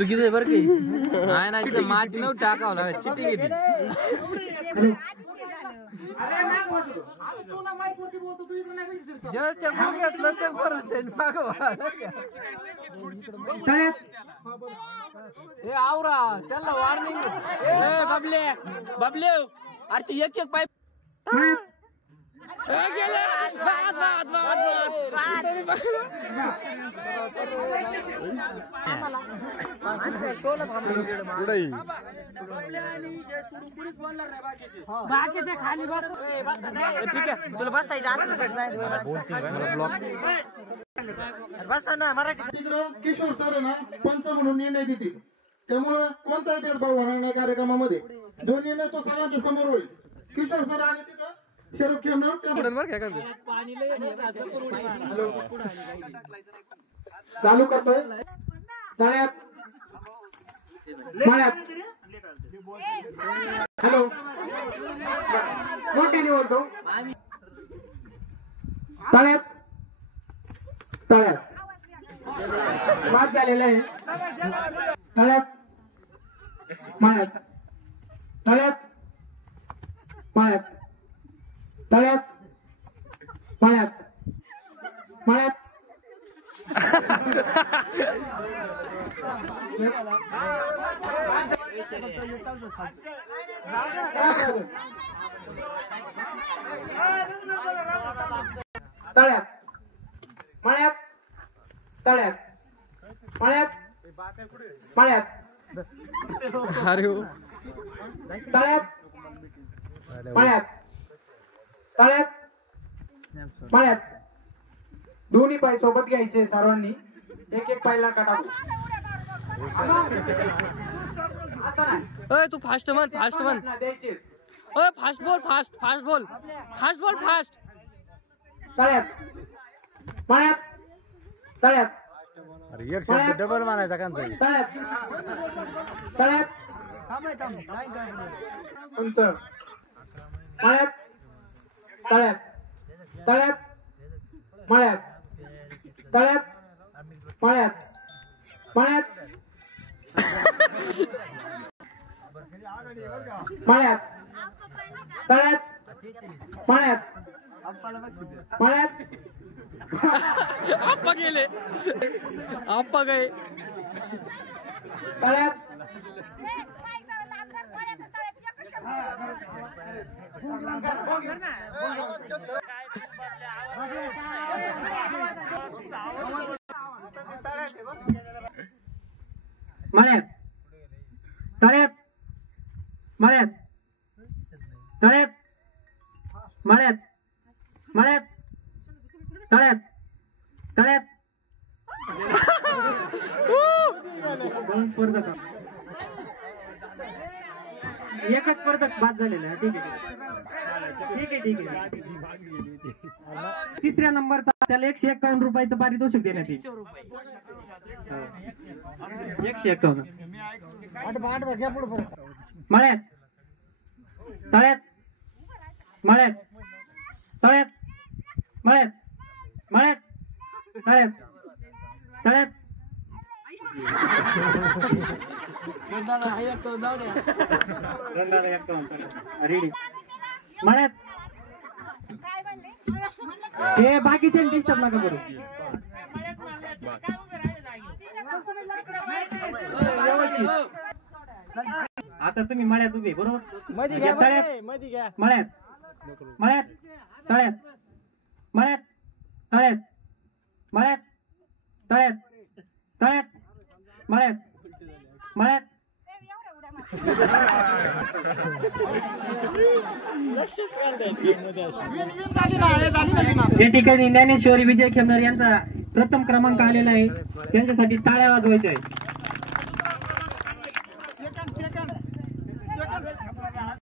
चुकीचं आहे बरं की नाही नाही ते माती नव्हती टाकावं लागत चिट्टी घेतली ज्याच्या मुख घेतलं ते बरं ते हे आवरा त्याला वॉर्निंग बबले बबले अरे ते एक पाईप गेले बाकीचे खाली बस ठीक आहे तुला बसायचं बसा ना मराठी किशोर सर ना पंच म्हणून निर्णय देतील त्यामुळे कोणताही भेदभाव होणार नाही कार्यक्रमामध्ये जो निर्णय तो सर्वांच्या समोर होईल किशोर सर आणि तिथं शरद खेमणार चालू करतोय तळ्यात हॅलो मोठ्याने बोलतो तळ्यात तळ्यात वाद झालेला आहे तळ्यात माळ्यात तळ्यात माळ्यात तळ्यात माळ्यात माळ्यात तळ्यात माळ्यात तळ्यात माळ्यात माळ्यात तळ्यात माळ्यात तळ्यात माळ्यात दोन्ही पाय सोबत घ्यायचे सर्वांनी एक एक पायला काटा तू फास्ट म्हण द्यायचे फास्ट बोल फास्ट बोल फास्ट तळ्यात माळ्यात तळ्यात अरे एक शब्द डबल मानायचा कांचा तळ्यात तळ्यात उंच माळ्यात तळ्यात तळ्यात माळ्यात तळ्यात माळ्यात माळ्यात माळ्यात तळ्यात माळ्यात माळ्यात आप्पा गेले आप्पा गए तळ्यात माळ्यात तळ्यात माळ्यात तळ्यात माळ्यात माळ्यात तळ्यात तळ्यात दोन स्पर्धक एकच स्पर्धक बाद झालेला आहे ठीक आहे तिसऱ्या नंबरचा त्याला 151 रुपयाचं पारितोषिक देण्यात येईल 151 माळ्यात तळ्यात माळ्यात तळ्यात माळ्यात माळ्यात तळ्यात तळ्यात माळ्यात हे बाकीचे डिस्टर्ब नका करू आता तुम्ही मळ्यात उभे बरोबर तळ्यात मळ्यात मळ्यात तळ्यात मळ्यात तळ्यात मळ्यात तळ्यात तळ्यात मळ्यात मळ्यात या ठिकाणी ज्ञानेश्वरी विजय खेमनार यांचा प्रथम क्रमांक आलेला आहे त्यांच्यासाठी टाळ्या वाजवायच्या आहेत.